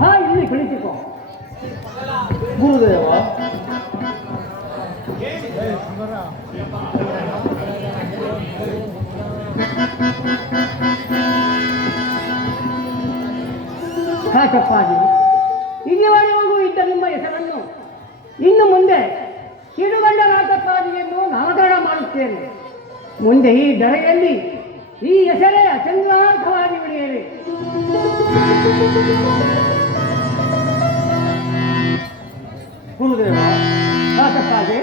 ಬಾ ಇಲ್ಲಿ ಕುಳಿತುಕೋ. ಗುರುದೇವ, ಸಾಕಪ್ಪಾಗಿ ಇಲ್ಲಿವರೆಗೂ ಇದ್ದ ನಿಮ್ಮ ಹೆಸರನ್ನು ಇನ್ನು ಮುಂದೆ ಸಿಡುಗಂಡ ನಾಟಪ್ಪಾದಿಯನ್ನು ನಾಮಕರಣ ಮಾಡುತ್ತೇನೆ. ಮುಂದೆ ಈ ದರೆಯಲ್ಲಿ ಈ ಹೆಸರೇ ಅಚಂದ್ರಾರ್ಥವಾಗಿ ಉಳಿಯಲಿ. ಗುರುದೇವ, ಸಾಕಪ್ಪಾಗಿ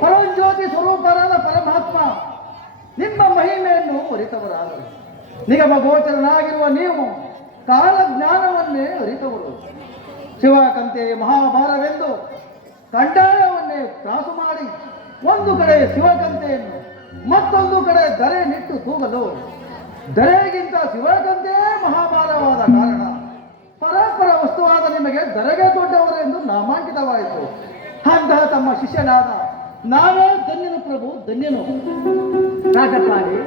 ಪರಜ್ಯೋತಿ ಸ್ವರೂಪರಾದ ಪರಮಾತ್ಮ ನಿಮ್ಮ ಮಹಿಮೆಯನ್ನು ಅರಿತವರಾದರು. ನಿಗಮ ಗೋಚರನಾಗಿರುವ ನೀವು ಕಾಲಜ್ಞಾನವನ್ನೇ ಅರಿತವರು. ಶಿವಕಂತೆ ಮಹಾಭಾರವೆಂದು ಕಡ್ಡಾಯವನ್ನೇ ತ್ರಾಸು ಮಾಡಿ ಒಂದು ಕಡೆ ಶಿವಕಂತೆಯನ್ನು ಮತ್ತೊಂದು ಕಡೆ ದರೆ ನಿಟ್ಟು ತೂಗಲು ದರೆಗಿಂತ ಶಿವಕಂತೆಯೇ ಮಹಾಭಾರವಾದ ಕಾರಣ ಪರಸ್ಪರ ವಸ್ತುವಾದ ನಿಮಗೆ ದರೆಗೆ ದೊಡ್ಡವರೆಂದು ನಾಮಾಂಕಿತವಾಯಿತು. ಅಂತಹ ತಮ್ಮ ಶಿಷ್ಯನಾದ ನಾವೇ ಧನ್ಯನು ಪ್ರಭು, ಧನ್ಯನು. ಸಾಕಪ್ಪಾಗಿ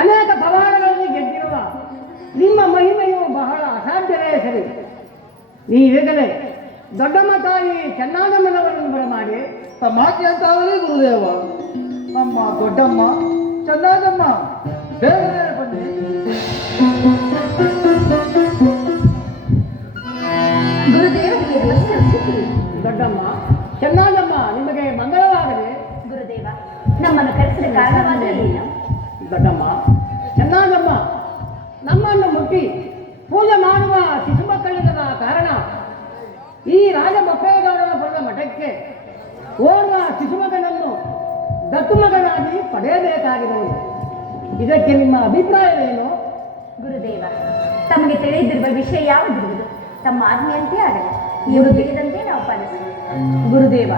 ಅನೇಕ ಪವಾಡಗಳಲ್ಲಿ ಗೆದ್ದಿರುವ ನಿಮ್ಮ ಮಹಿಮೆಯು ಬಹಳ ಅಸಾಧ್ಯವೇ ಸರಿ. ನೀವೀಗಲೇ ದೊಡ್ಡಮ್ಮ ತಾಯಿ ಚೆನ್ನಮ್ಮನವರನ್ನು ಬರಮಾಡಿ ತಮ್ಮಾಕೆ ಅಂತಾಗಲಿ ಗುರುದೇವ. ನಮ್ಮ ದೊಡ್ಡಮ್ಮ ಚೆನ್ನಮ್ಮ ಬೇರೆ ಬನ್ನಿ. ದೊಡ್ಡಮ್ಮ ಚೆನ್ನಮ್ಮ ನಿಮಗೆ ಮಂಗಳವಾಗಲಿ. ಗುರುದೇವ, ನಮ್ಮನ್ನು ಕರೆಸಿದ ಕಾರಣವಾದ ಏನು? ದೊಡ್ಡಮ್ಮ ಚೆನ್ನಮ್ಮ ನಮ್ಮನ್ನು ಮುಟ್ಟಿ ಪೂಜೆ ಮಾಡುವ ಶಿಶು ಮಕ್ಕಳಿಲ್ಲದ ಕಾರಣ ಈ ರಾಜ ಬೊಪ್ಪೇಗೌಡನ ಪಡೆದ ಮಠಕ್ಕೆ ಓರ್ವ ಶಿಶುಮಗನನ್ನು ದತ್ತು ಮಗನಾಗಿ ಪಡೆಯಬೇಕಾಗಿರುವುದು. ಇದಕ್ಕೆ ನಿಮ್ಮ ಅಭಿಪ್ರಾಯವೇನು? ಗುರುದೇವ, ತಮಗೆ ತಿಳಿದಿರುವ ವಿಷಯ ಯಾವುದಿರುವುದು ತಮ್ಮ ಆಜ್ಞೆಯಂತೆ ಆಗಲಿ. ನೀವು ತಿಳಿದಂತೆ ನಾವು ಪಾಲಿಸುವ. ಗುರುದೇವ,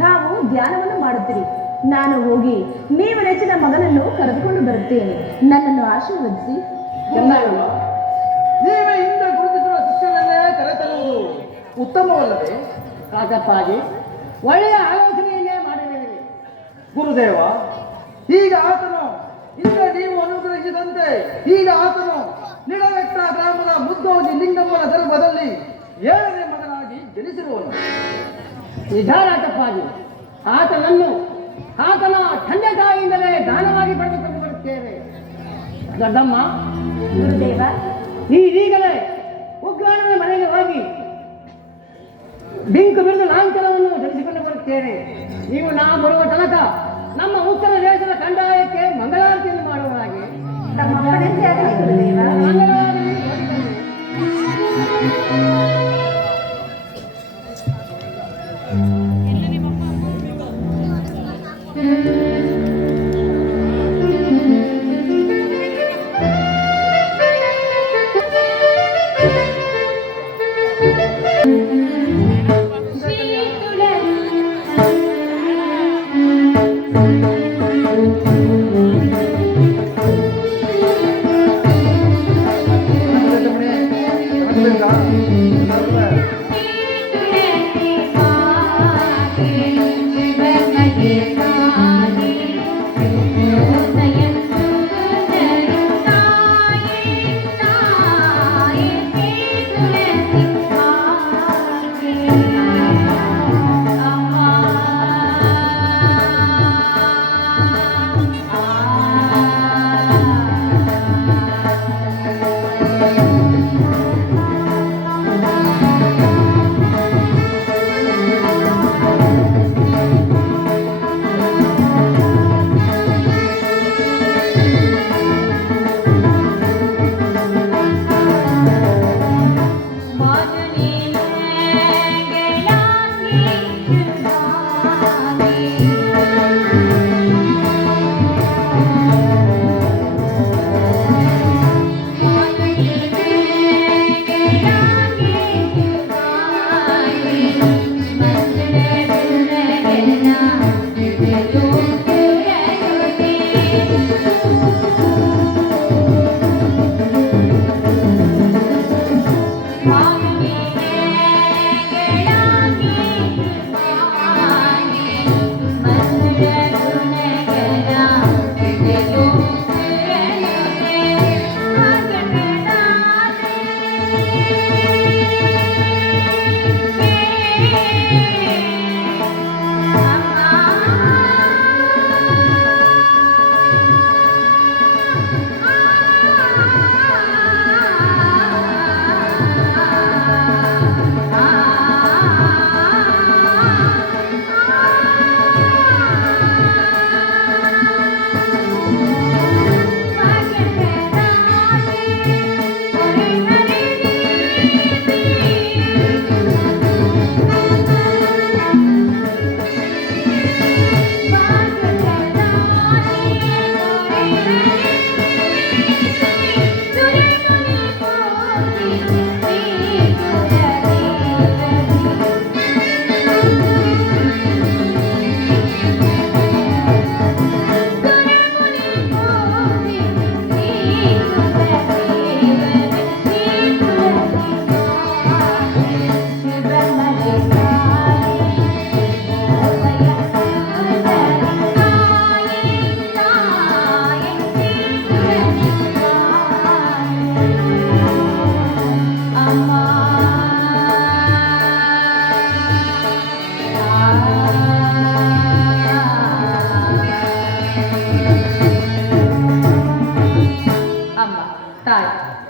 ತಾವು ಧ್ಯಾನವನ್ನು ಮಾಡುತ್ತೀರಿ. ನಾನು ಹೋಗಿ ನೀವು ನೆಚ್ಚಿನ ಮಗನನ್ನು ಕರೆದುಕೊಂಡು ಬರುತ್ತೇನೆ. ನನ್ನನ್ನು ಆಶೀರ್ವದಿಸಿ. ಚೆನ್ನಮ್ಮ, ನೀವೇ ಹಿಂದೆ ಗುರುತಿಸುವ ಶಿಷ್ಯನನ್ನೇ ಕರೆತರುವುದು ಉತ್ತಮವಲ್ಲವೇ? ಕಾಕಪ್ಪಾಗಿ ಒಳ್ಳೆಯ ಆಲೋಚನೆಯನ್ನೇ ಮಾಡಿದ್ದೀರಿ. ಗುರುದೇವ, ಈಗ ಆತನು ಈಗ ನೀವು ಅನುಗ್ರಹಿಸಿದಂತೆ ಈಗ ಆತನು ನಿಡವೆಟ್ಟ ಗ್ರಾಮದ ಮುದ್ದೋಜಿ ಲಿಂಗಮ್ಮನ ಧರ್ಮದಲ್ಲಿ 7ನೇ ಮಗನಾಗಿ ಜನಿಸಿರುವನು. ನಿಧಾನಕಪ್ಪಾಗಿ ಆತನನ್ನು ಆತನ ತಂದೆ ತಾಯಿಯಿಂದಲೇ ದಾನವಾಗಿ ಪಡೆದುಕೊಂಡು ಬರುತ್ತೇವೆ. ದೊಡ್ಡಮ್ಮ, ಗುರುದೇವ, ಈಗಲೇ ಉಗ್ರಾಣದ ಮನೆಗೆ ಹೋಗಿ ಬಿಂಕು ಬಿರಿದ ಲಾಂಛನವನ್ನು ಧರಿಸಿಕೊಂಡು ಬರುತ್ತೇವೆ. ನೀವು ನಾ ಬರುವ ತನಕ ನಮ್ಮ ಉತ್ತರ ದೇಶದ ಕಂದಾಯಕ್ಕೆ ಮಂಗಳಾರತಿಯನ್ನು ಮಾಡುವ ಹಾಗೆ. ತಮ್ಮ ಮನೆಯಂತೆ ಆಗಲಿ ಗುರುದೇವ. ಮಂಗಳಾರತಿ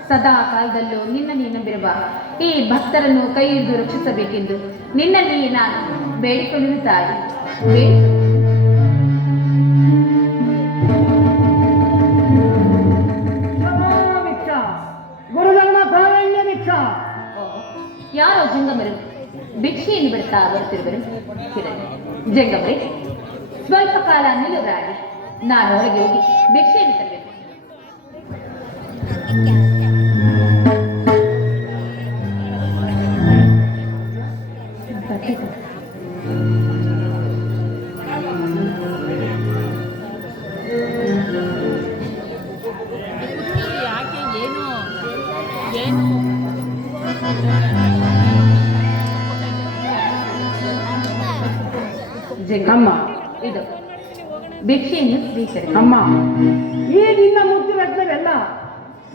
ಸದಾ ಕಾಲದಲ್ಲೂ ನಿನ್ನನ್ನೇ ನಂಬಿರುವ ಈ ಭಕ್ತರನ್ನು ಕೈ ಹಿಡಿದು ರಕ್ಷಿಸಬೇಕೆಂದು ನಿನ್ನಲ್ಲಿ ನಾನು ಬೇಡಿಕೊಳ್ಳುವ ತಾಯಿ. ಯಾರೋ ಜಂಗಮರು ಭಿಕ್ಷೆಯನ್ನು ಬಿಡ್ತಾ ಬರುತ್ತಿರುವರು. ಜಂಗಮರೇ, ಸ್ವಲ್ಪ ಕಾಲ ನಿಲ್ಲುವುದಾಗಿ ನಾನು ಹೊರಗೆ ಹೋಗಿ ಭಿಕ್ಷೆಯನ್ನು ತರಬೇಕು. ಅಮ್ಮ, ಇದು ಭಿಕ್ಷೆಯನ್ನು ಸ್ವೀಕರಿಸಿ. ಅಮ್ಮ, ಈ ನಿನ್ನ ಮುದ್ದು ರತ್ನವೆಲ್ಲ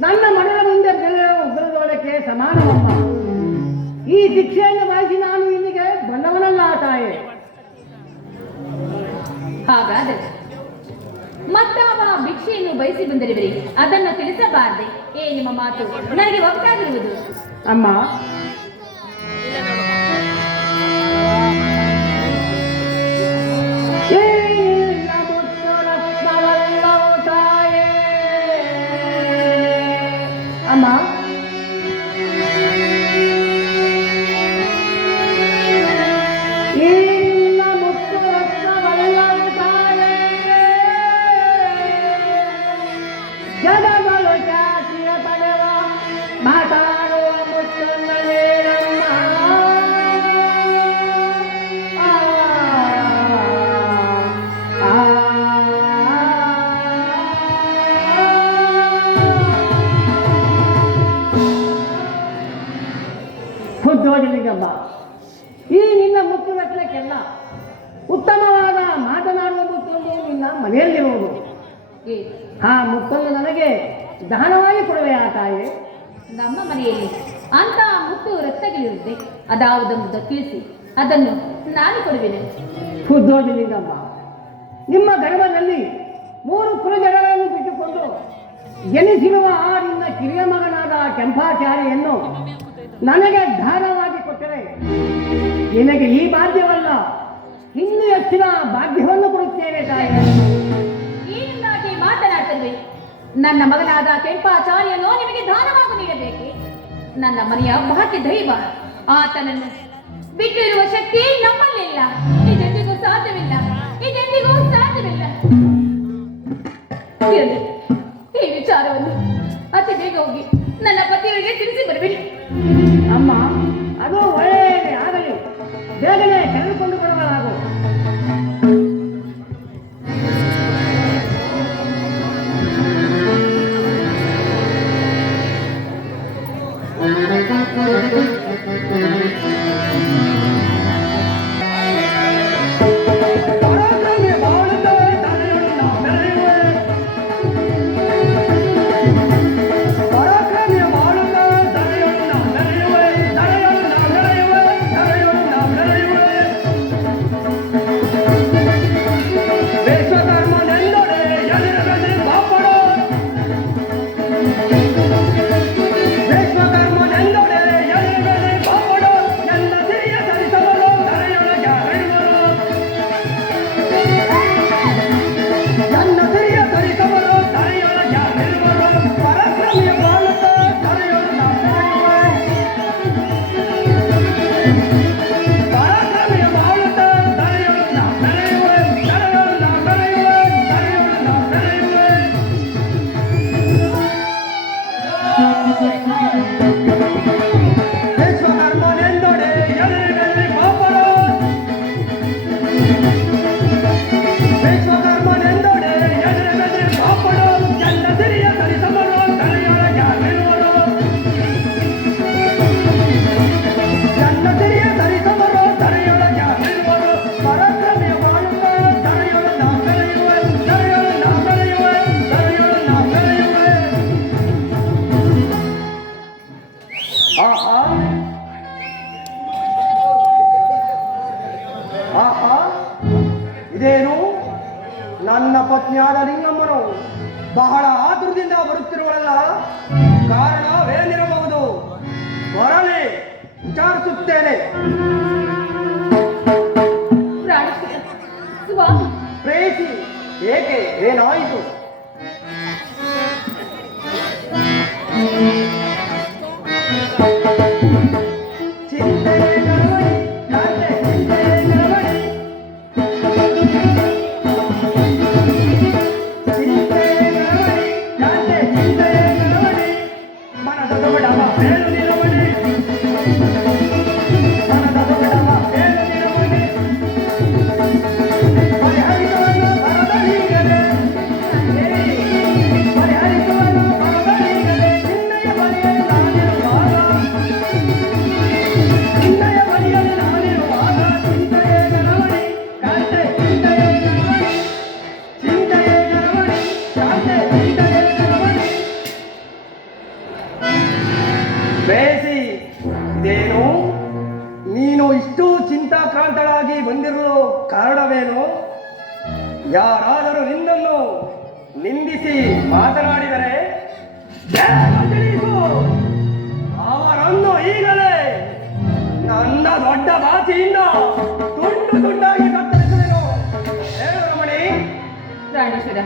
ನನ್ನ ಮನೆಯ ಮುಂದೆ ಉಗ್ರದೊಳಕ್ಕೆ ಸಮಾನವಮ್ಮ. ಈ ಶಿಕ್ಷೆಯನ್ನು ವಹಿಸಿ ನಾನು ಇಲ್ಲಿಗೆ ಬಂದವನಲ್ಲ ತಾಯಿ. ಹಾಗಾದರೆ ಮತ್ತವ ಭಿಕ್ಷೆಯನ್ನು ಬಯಸಿ ಬಂದಿರುವಿರಿ, ಅದನ್ನು ತಿಳಿಸಬಾರದೆ? ನಿಮ್ಮ ಮಾತು ನನಗೆ ಒಪ್ಪಾಗಿರುವುದು. ಅಮ್ಮ, ಅಮ್ಮ, ಜಗಗಳು ಜಾತಿಯ ಪಡೆವ ಮಾತಾಡುವ ಮುತ್ತುಗಳೇನಮ್ಮ. ಖುದ್ದೋಜಲಿಂಗಮ್ಮ, ಈ ನಿನ್ನ ಮುತ್ತು ರತ್ನಕ್ಕೆಲ್ಲ ಉತ್ತಮವಾದ ಮಾತನಾಡುವ ಮುತ್ತೊಂದು ನಿನ್ನ ಮನೆಯಲ್ಲಿರುವುದು. ಆ ಮುತ್ತನ್ನು ನನಗೆ ದಾನವಾಗಿ ಕೊಡುವೆಯಾ ತಾಯಿ? ನಮ್ಮ ಮನೆಯಲ್ಲಿ ಅಂತ ಮುತ್ತು ರಕ್ತಗಳಿರುತ್ತೆ, ಅದಾವುದನ್ನು ತಿಳಿಸಿ, ಅದನ್ನು ನಾನು ಕೊಡುವೆನು. ಖುದ್ದೋಜಲಿಂಗಮ್ಮ, ನಿಮ್ಮ ಗರ್ಭದಲ್ಲಿ 3 ಕುಲಜಗಳನ್ನು ಬಿಟ್ಟುಕೊಂಡು ಜನಿಸಿರುವ ಆ ನಿನ್ನ ಕಿರಿಯ ಮಗನಾದ ಕೆಂಪಾಚಾರ್ಯನ್ನು ನನಗೆ ದಾನವಾಗಿ ಕೊಟ್ಟರೆ ನಿನಗೆ ಈ ಭಾಗ್ಯವಲ್ಲ, ಇನ್ನೂ ಹೆಚ್ಚಿನ ಭಾಗ್ಯವನ್ನು ಕೊಡುತ್ತೇವೆ ತಾಯಿ. ಏನಾಗಿ ಮಾತನಾಡ್ತಿರುವೆ? ನನ್ನ ಮಗನಾದ ಕೆಂಪಾಚಾರ್ಯನು ನಿಮಗೆ ದಾನವಾಗಿ ನೀಡಬೇಕೆ? ನನ್ನ ಮನೆಯ ಭಾಗ್ಯ ದೈವ, ಆತನನ್ನು ಬಿಟ್ಟಿರುವ ಶಕ್ತಿ ನಮ್ಮಲ್ಲಿಲ್ಲ. ಇದೆಂದಿಗೂ ಸಾಧ್ಯವಿಲ್ಲ, ಇದೆಂದಿಗೂ ಸಾಧ್ಯವಿಲ್ಲ. ಇರಲಿ, ಈ ವಿಚಾರವನ್ನು ಅತಿ ಬೇಗ ಹೋಗಿ ನನ್ನ ಪತಿಯವರಿಗೆ ತಿಳಿಸಿ ಬರಬೇಕು. ಅಮ್ಮ, ಅದು ಒಳ್ಳೆಯದೇ ಆಗಲಿ, ಬೇಗನೆ ಕರೆದುಕೊಂಡು ಬರಲಾಗು. ಇದೇನು? ನನ್ನ ಪತ್ನಿಯಾದ ಲಿಂಗಮ್ಮನು ಬಹಳ ಆತುರದಿಂದ ಬರುತ್ತಿರುವಲ್ಲ, ಕಾರಣವೇನಿರಬಹುದು? ಬರಲಿ, ವಿಚಾರಿಸುತ್ತೇನೆ. ಪ್ರೇಯಸಿ, ಏಕೆ? ಏನಾಯಿತು? ಇದೇನು? ನೀನು ಇಷ್ಟು ಚಿಂತಾಕ್ರಾಂತಳಾಗಿ ಬಂದಿರೋ ಕಾರಣವೇನು? ಯಾರಾದರೂ ನಿನ್ನನ್ನು ನಿಂದಿಸಿ ಮಾತನಾಡಿದರೆ ಬೇಗ ತಿಳಿಸು. ಅವರನ್ನು ಈಗಲೇ ನನ್ನ ದೊಡ್ಡ ಬಾಚಿಯಿಂದ ತುಂಡು ತುಂಡಾಗಿ ಕತ್ತರಿಸುವೆನು. ಹೇಳು ರಮಣಿ. ಪ್ರಾಣೇಶ್ವರ,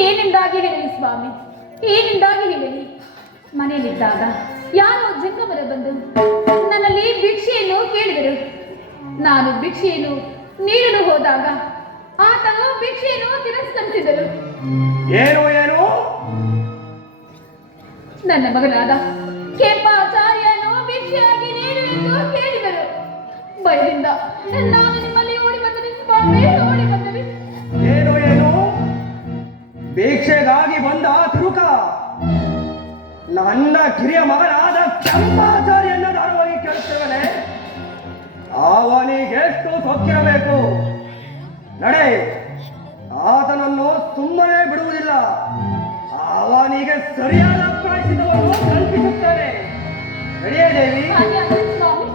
ಏನಿಂದಾಗಿ ಹೇಳಲಿ ಸ್ವಾಮಿ, ಏನಿಂದಾಗಿ ಹೇಳಲಿ. ಮನೆಯಲ್ಲಿದ್ದಾಗ ಯಾರೋ ಜಂಗಮರ ಬಂದು ನನ್ನಲ್ಲಿ ಭಿಕ್ಷೆಯನ್ನು ಕೇಳಿದರು. ನಾನು ಭಿಕ್ಷೆಯನ್ನು ನೀಡಲು ಹೋದಾಗ ಆತನು ಭಿಕ್ಷೆಯನ್ನು ತಿರಸ್ಕರಿಸಿದರು. ಏನು ಏನು? ನನ್ನ ಮಗನಾದ ಕೆಂಪಾಚಾರ್ಯನು ಭಿಕ್ಷೆಯಾಗಿ ನೀಡು ಎಂದು ಕೇಳಿದರು. ಭಯದಿಂದ ನಾನು ನಿಮ್ಮಲ್ಲಿ ಓಡಿ ಬಂದರೆ ಸ್ವಾಮಿ, ಓಡಿ ಬಂದರೆ. ಏನು ಏನು? ಭಿಕ್ಷೆಗಾಗಿ ಬಂದ ತಿರುಕ ನನ್ನ ಕಿರಿಯ ಮಗನಾದ ಕೆಂಪಾಚಾರ್ಯನ ದಾರವಾಗಿ ಕೇಳುತ್ತೇವನೆ. ಅವನಿಗೆಷ್ಟು ಸೊಕ್ಕಿರಬೇಕು. ನಡೆ, ಆತನನ್ನು ಸುಮ್ಮನೆ ಬಿಡುವುದಿಲ್ಲ. ಅವನಿಗೆ ಸರಿಯಾದ ಪ್ರಾಯಶ್ಚಿತ್ತವನ್ನು ಕಲ್ಪಿಸುತ್ತೇನೆ. ನಡೆಯೇ ದೇವಿ. ಹಾಗೆ ಆಗಲಿ ಸ್ವಾಮಿ.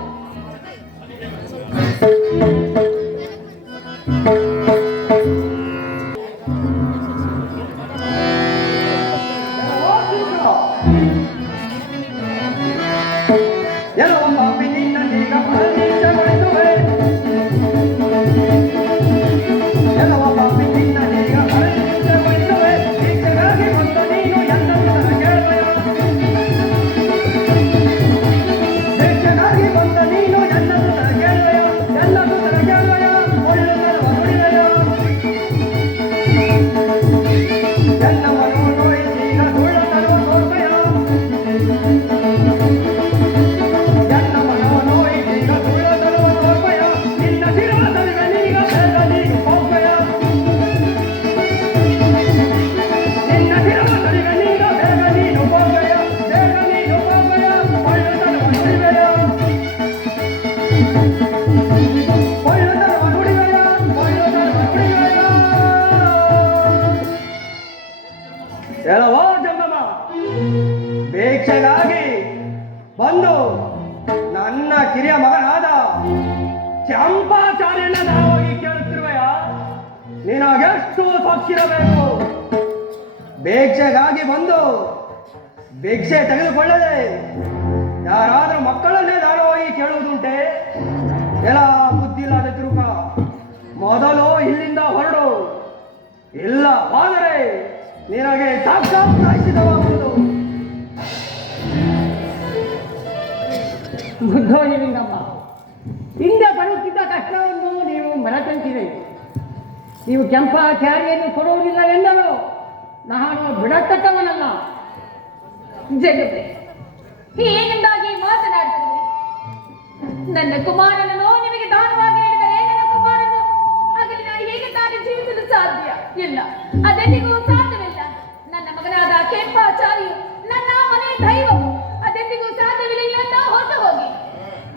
ಎಲ್ಲೋ ಪಾಪಿ ನಿನ್ನನ್ನೀಗ ಪರಿಚಯಗೊಳಿಸುವೆ. ಎಲ್ಲೋ ಪಾಪಿ ನಿನ್ನನ್ನೀಗ ಪರಿಚಯಗೊಳಿಸುವೆ. ಭಿಕ್ಷೆಗಾಗಿ ಬಂದ ನೀನು ಎಲ್ಲರೂ ಕೇಳುವೆಯ. ಭಿಕ್ಷೆಗಾಗಿ ಬಂದ ನೀನು ಎಲ್ಲರೂ ಕೇಳುವೆಯ. ಎಲ್ಲರೂ ಕೇಳುವೆಯ. ಒಳ್ಳೆತನವ ನುಡಿವೆಯ. ಎಲ್ಲವನ್ನು ನೋಯಿಸೀಗ ಸುಳ್ಳತನವ ತೋರ್ಪೆಯ. ಹೇಳವೋ ಜಂಗಮ, ಭಿಕ್ಷೆಗಾಗಿ ಬಂದು ನನ್ನ ಕಿರಿಯ ಮಗನಾದ ಕೆಂಪಾಚಾರ್ಯನ ದಾರವಾಗಿ ಕೇಳುತ್ತಿರುವೆಯ? ನಿನಗೆಷ್ಟು ಸೊಕ್ಕಿರಬೇಕು. ಭಿಕ್ಷೆಗಾಗಿ ಬಂದು ಭಿಕ್ಷೆ ತೆಗೆದುಕೊಳ್ಳದೆ ಯಾರಾದರೂ ಮಕ್ಕಳನ್ನೇ ದಾರವಾಗಿ ಕೇಳುವುದುಂಟೆ? ಎಲ್ಲ ಬುದ್ಧಿಯಿಲ್ಲದ ತಿರುಕ, ಮೊದಲು ಇಲ್ಲಿಂದ ಹೊರಡು. ಇಲ್ಲವಾದರೆ ನಿನಗೆ ಸಾಕ್ಷಾತ್ ಪ್ರಾಯಶ್ಚಿತ್ತವಾಗುವುದು. ಬುದ್ಧೋಜಿಲಿಂಗಮ್ಮ, ಹಿಂದೆ ಬರುತ್ತಿದ್ದ ಕಷ್ಟವನ್ನು ನೀವು ಮರೆತಂತಿದೆ. ನೀವು ಕೆಂಪಾಚಾರ್ಯನ್ನು ಕೊಡುವುದಿಲ್ಲವೆಂದರೂ ನಾನು ಬಿಡತಕ್ಕವನಲ್ಲ. ಜಗತ್ತೇ, ಏನೆಂದಾಗಿ ಮಾತನಾಡ್ತಿರುವೆ? ನನ್ನ ಕುಮಾರನನ್ನು ನಿಮಗೆ ದಾನವಾಗಿ ನೀಡಿದರೆ ನನ್ನ ಕುಮಾರನು ಆಗಲಿ ನಾನು ಹೇಗೆ ತಾನೇ ಜೀವಿಸಲು ಸಾಧ್ಯ ಇಲ್ಲ. ಅದೆಂದಿಗೂ ಸಾಧ್ಯವಿಲ್ಲ. ನನ್ನ ಮಗನಾದ ಕೆಂಪಾಚಾರ್ಯು ನನ್ನ ಮನೆ ದೈವವು. ಅದೆಂದಿಗೂ ಸಾಧ್ಯವಿಲ್ಲ. ಇಲ್ಲ, ಹೊರಟು ಹೋಗಿ.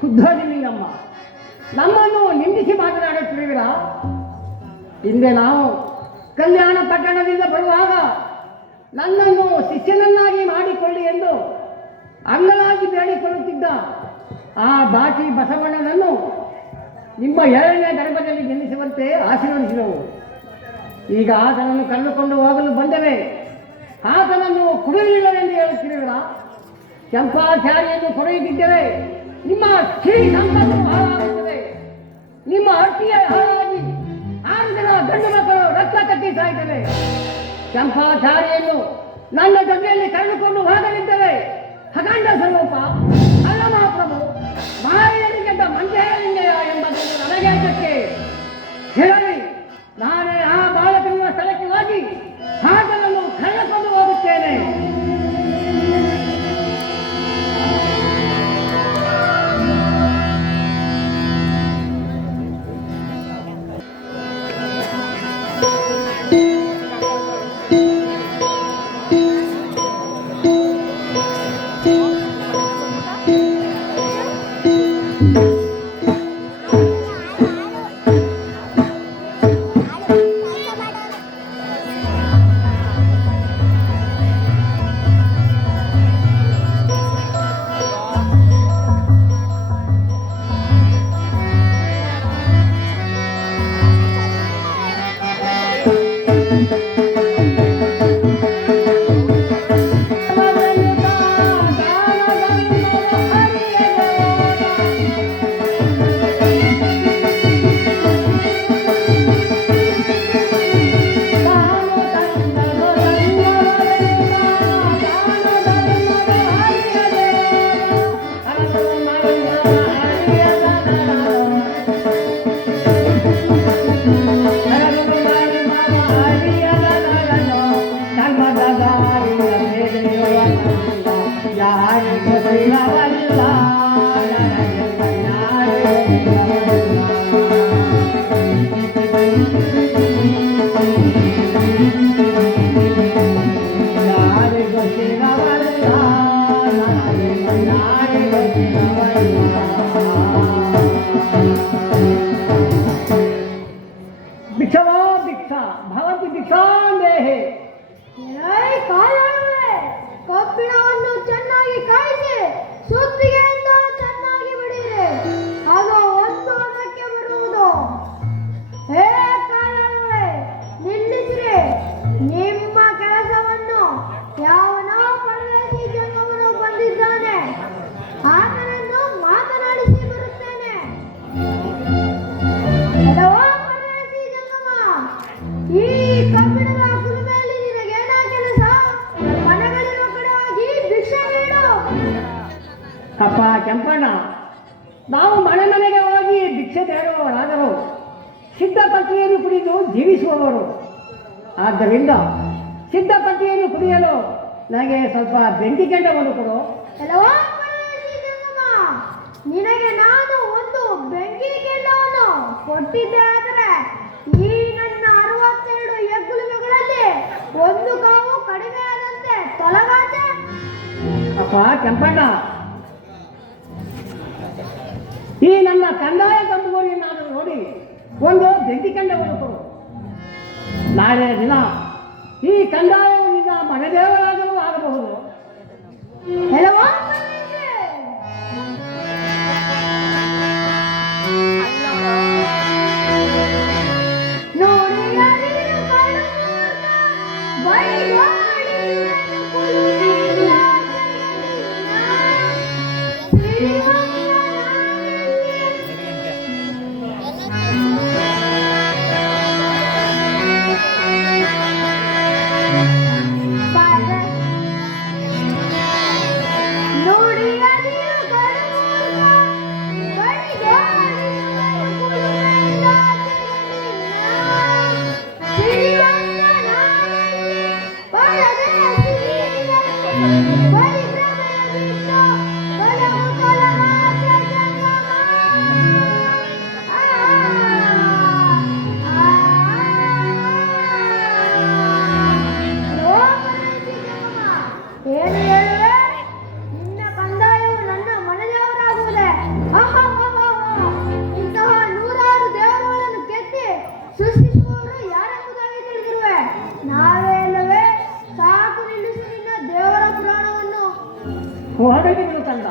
ಬುದ್ಧೋಜಿಲಿಂಗಮ್ಮ, ನಮ್ಮನ್ನು ನಿಂದಿಸಿ ಮಾತನಾಡುತ್ತಿರುವಿರ? ಹಿಂದೆ ನಾವು ಕಲ್ಯಾಣ ಪಟ್ಟಣದಿಂದ ಬರುವಾಗ ನನ್ನನ್ನು ಶಿಷ್ಯನನ್ನಾಗಿ ಮಾಡಿಕೊಳ್ಳಿ ಎಂದು ಅಂಗಲಾಗಿ ಬೇಡಿಕೊಳ್ಳುತ್ತಿದ್ದ ಆ ಬಾಟಿ ಬಸವಣ್ಣನನ್ನು ನಿಮ್ಮ 7ನೇ ಗರ್ಭದಲ್ಲಿ ಜನಿಸುವಂತೆ ಆಶೀರ್ವದಿಸಿದವು. ಈಗ ಆತನನ್ನು ಕರೆದುಕೊಂಡು ಹೋಗಲು ಬಂದವೆ. ಆತನನ್ನು ಕೊಡುವುದಿಲ್ಲವೆಂದು ಹೇಳುತ್ತಿರುವಿರ? ಕೆಂಪಾಚಾರ್ಯನ್ನು ಕೊಡೆಯುತ್ತಿದ್ದರೆ ನಿಮ್ಮ ಶ್ರೀ ಸಂಪತ್ತು ಹಾಳಾಗುತ್ತದೆ. ನಿಮ್ಮ ಹಟ್ಟಿಯ ಹಾಳಾಗಿ 6 ಜನ ಗಂಡು ಮಕ್ಕಳು ರಕ್ತ ಕಟ್ಟಿ ಸಾಯ್ತವೆ. ಕೆಂಪಾಚಾರ್ಯನ್ನು ನನ್ನ ಜೊತೆಯಲ್ಲಿ ಕರೆದುಕೊಂಡು ಹೋಗಲಿದ್ದರೆ ಅಖಂಡ ಸ್ವರೂಪ ಅಲ್ಲಮಾಪ್ರಭು ಮಾಯನಿಗೆದ್ದ ಮಂಜೇಲಿಂಗಯ ಎಂಬುದನ್ನು ನನಗೆ ಅದಕ್ಕೆ ಹೇಳಿ ನಾನೇ ಆ ಬಾಲಕನ ಸ್ಥಳಕ್ಕೆ ಹೋಗಿ ಆತನನ್ನು ಕರೆದುಕೊಂಡು ಹೋಗುತ್ತೇನೆ. ಗೊತ್ತಿರವಲ್ಲ ನನಗೆ ಯಾರೇ ಗೊತ್ತಿರವಲ್ಲ ನನಗೆ ಗೊತ್ತಿರವಲ್ಲ ಭಿಕ್ಷವೋ ಭಿಕ್ಷಾ ಭವತಿ ಭಿಕ್ಷಾಂದೇಹಿ ಕಬ್ಬಿಣವನ್ನು ಚೆನ್ನಾಗಿ ಕಾಯಿಸಿ ಸುತ್ತಿಗೆಯಿಂದ ಚೆನ್ನಾಗಿ ಬಿಡಿರಿ, ಅದು ಒಂದು ಅದಕ್ಕೆ ಬರುವುದು. ಹೇ ಕಾಲವೇ, ನಿಲ್ಲಿಸಿರಿ ನಿಮ್ಮ ಕೆಲಸವನ್ನು. ಯಾವನೋ ಪರದೇಶಿ ಜಂಗಮನು ಬಂದಿದ್ದಾನೆ, ಆತನನ್ನು ಮಾತನಾಡಿಸಿ ಬರುತ್ತೇನೆ. ಹಲೋ ಪರದೇಶಿ ಜಂಗಮ, ಈ ಕಬ್ಬಿಣದ ಕುಲುಮೆಯಲ್ಲಿ ನಿನಗೇನ ಕೆಲಸ? ಮನೆಗಳಿರೋ ಕಡೆ ಹೋಗಿ ಭಿಕ್ಷೆ ನೀಡು. ಅಪ್ಪ ಕೆಂಪಣ್ಣ, ನಾವು ಮನೆ ಮನೆಗೆ ಹೋಗಿ ಭಿಕ್ಷೆ ಬೇಡುವವರಾದರು ಸಿದ್ಧಪಟ್ಟಿಯನ್ನು ಕುಡಿದು ಜೀವಿಸುವವರು. ಆದ್ದರಿಂದ ಸಿದ್ಧಪಟ್ಟಿಯನ್ನು ಕುಡಿಯಲು ನನಗೆ ಸ್ವಲ್ಪ ಬೆಂಕಿ ಕೆಂಡವನ್ನು ಕೊಡು. ಹಲೋ ಪರದೇಶಿ ಜಂಗಮ, ನಿನಗೆ ನಾನು ಒಂದು ಬೆಂಕಿ ಕೆಂಡವನ್ನು ಕೊಟ್ಟಿದ್ದೆ. ಆದರೆ ಈ ನನ್ನ 62 ಹೆಗ್ಗುಲುಮೆಗಳಲ್ಲಿ ಒಂದು ಕಾವು ಕಡಿಮೆ ಆದಂತೆ ತೊಲಗಾತೆ. ಅಪ್ಪ ಕೆಂಪಣ್ಣ, ಈ ನನ್ನ ಕಂದಾಯ ಕಂಬುಗೋರಿಯನ್ನು ನೋಡಿ ಒಂದು ಬೆಂಕಿ ಕೆಂಡವನ್ನು ಕೊಡು. ನಾಳೆ ದಿನ ಈ ಕಂದಾಯವು ನಿನ್ನ ಮನೆದೇವರಾದರೂ ಆಗಬಹುದು. ಹಲೋ ಏನು ಹೇಳುವೆ? ನಿನ್ನ ಕಂದಾಯವು ನನ್ನ ಮನೆದೇವರಾಗುವುದೇ? ಇಂತಹ 100 ದೇವರುಗಳನ್ನು ಕೆತ್ತಿ ಸೃಷ್ಟಿಸುವವರು ಯಾರೆಂಬುದಾಗಿ ತಿಳಿದಿರುವೆ. ನಾವೇ ಅಲ್ಲವೇ? ಸಾಕು, ನಿಲ್ಲಿಸು ನಿನ್ನ ದೇವರ ಪುರಾಣವನ್ನು. ಹೊರಗಿಗಳು ತಂದ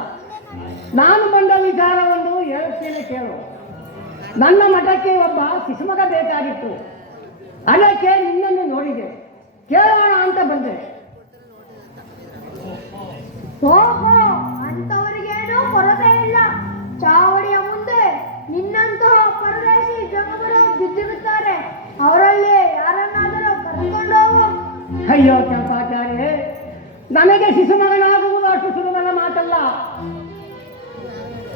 ನಾನು ಬಂದ ವಿಚಾರವನ್ನು ಹೇಳುತ್ತೇನೆ ಕೇಳು. ನನ್ನ ಮಠಕ್ಕೆ ಒಬ್ಬ ಶಿಶುಮಗ ಬೇಕಾಗಿತ್ತು. ಅದಕ್ಕೆ ನಿನ್ನನ್ನು ನೋಡಿದೆ, ಕೇಳೋಣ ಅಂತ ಬಂದೆ. ಓಹೋ, ಅಂತವರಿಗೇನೂ ಕೊರತೆ ಇಲ್ಲ. ಚಾವಡಿಯ ಮುಂದೆ ನಿನ್ನಂತಹ ಪರದೇಶಿ ಜಂಗಮರು ಬಿದ್ದಿರುತ್ತಾರೆ. ಅವರಲ್ಲಿ ಯಾರನ್ನಾದರೂ ಕರೆದುಕೊಂಡು ಹೋಗು. ಅಯ್ಯೋ ಕೆಂಪಾಚಾರ್ಯ, ನನಗೆ ಶಿಶುಮಗನಾಗುವುದು ಅಷ್ಟು ಸುಲಭದ ಮಾತಲ್ಲ.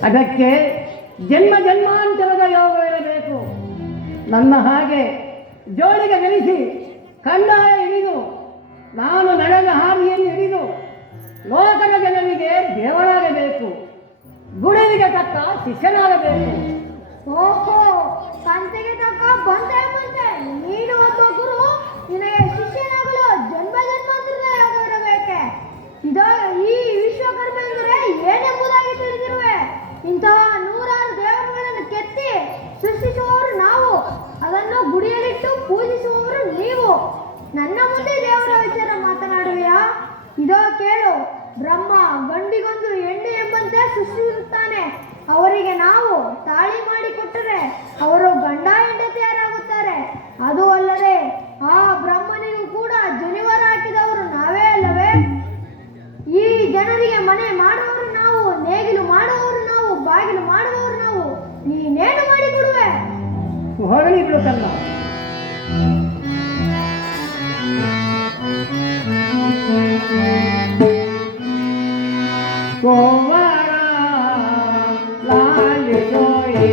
ಅದಕ್ಕೆ ಜನ್ಮ ಜನ್ಮಾಂತರದ ಯೋಗ ಇರಬೇಕು. ನನ್ನ ಹಾಗೆ ಜೋಳಿಗೆ ಗಳಿಸಿ ಕಂದಾಯ ಹಿಡಿದು ನಾನು ನಡೆದ ಹಾದಿಯನ್ನು ಹಿಡಿದು ಲೋಕದ ಜನರಿಗೆ ದೇವರಾಗಬೇಕು, ಗುರುವಿಗೆ ತಕ್ಕ ಶಿಷ್ಯನಾಗಬೇಕು. ಓಹೋ, ಕಂತೆಗೆ ತಕ್ಕ ಬಂತೆ ಬಂತೆ. ನೀನು ಒಬ್ಬ ಗುರು, ನಿನಗೆ ಶಿಷ್ಯನಾಗಲು ಜನ್ಮ ಜನ್ಮಾಂತರದ ಯೋಗವಿರಬೇಕೆ? ಈ ವಿಶ್ವಕರ್ಮ ಎಂದರೆ ಏನೆಂಬುದಾಗಿ ತಿಳಿದಿರುವೆ. ಇಂತಹ 100 ದೇವರುಗಳನ್ನು ಕೆತ್ತಿ ಸೃಷ್ಟಿಸುವವರು ನಾವು, ಅದನ್ನು ಗುಡಿಯಲ್ಲಿಟ್ಟು ಪೂಜಿಸುವವರು ನೀವು. ನನ್ನ ಮುಂದೆ ದೇವರ ವಿಚಾರ ಮಾತನಾಡುವೆಯಾ? ಇದೋ ಕೇಳು, ಬ್ರಹ್ಮ ಗಂಡಿಗೊಂದು ಹೆಣ್ಣು ಎಂಬಂತೆ ಸೃಷ್ಟಿಸುತ್ತಾನೆ. ಅವರಿಗೆ ನಾವು ತಾಳಿ ಮಾಡಿಕೊಟ್ಟರೆ ಅವರು ಗಂಡ ಹೆಂಡತಿಯರಾಗುತ್ತಾರೆ. ಅದು ಅಲ್ಲದೆ ಆ ಬ್ರಹ್ಮನಿಗೂ ಕೂಡ ಜನಿವಾರ ಹಾಕಿದವರು ನಾವೇ ಅಲ್ಲವೇ? ಈ ಜನರಿಗೆ ಮನೆ ಮಾಡುವವರು ನಾವು, ನೇಗಿಲು ಮಾಡುವವರು ನಾವು, ಬಾಗಿಲು ಮಾಡುವವರು ನಾವು. ನೀನೇನು ಮಾಡಿಕೊಡುವೆ? ಹೊರಳಿ ಬಿಡುತ್ತಲ್ಲ. ಕೋವಾರ ಲಾಲಿ ಜೋಯಿ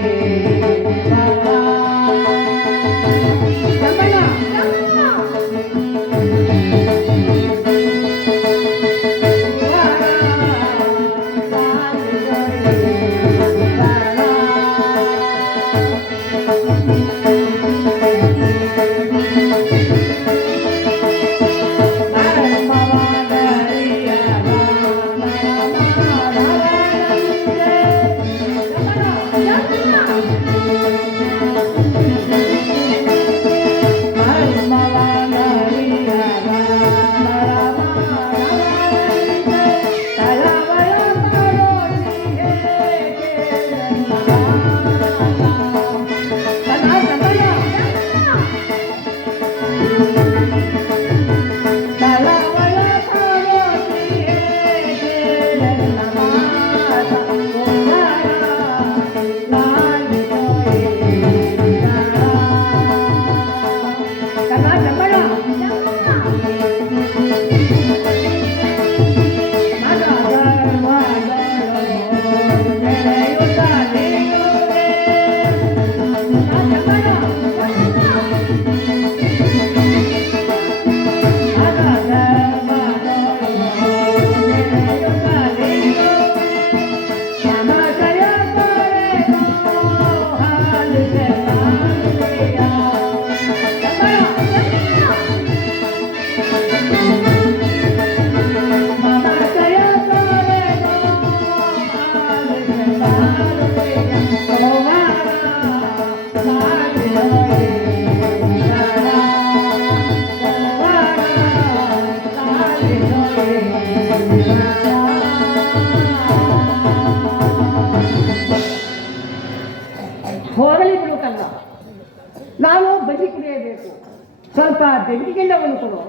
ಸ್ವಲ್ಪ ಬೆಂಕಿ ಕೆಂಡವನ್ನು ಕೊಡು.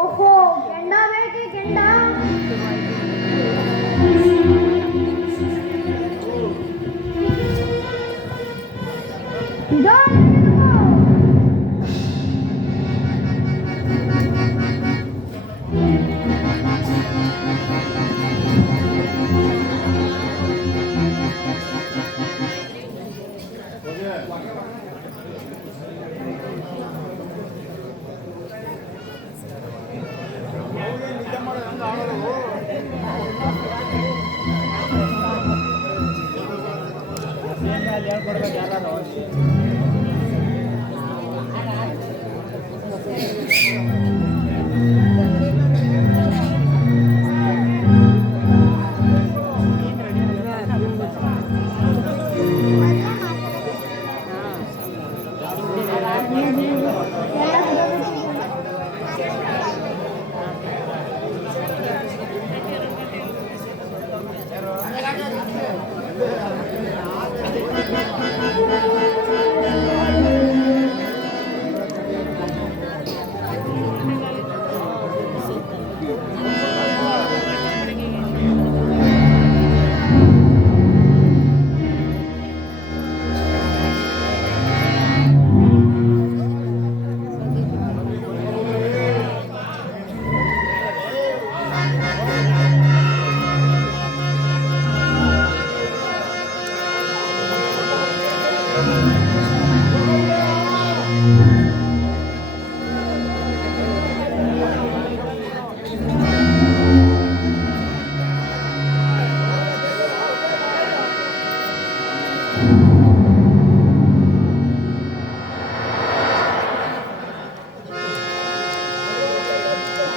ಓಹೋ, ಕೆಂಡ ಬೇಕೆ ಕೆಂಡ. ಇದೋ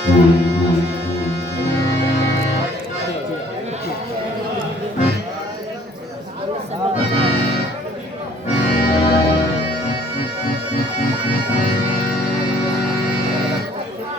Thank you.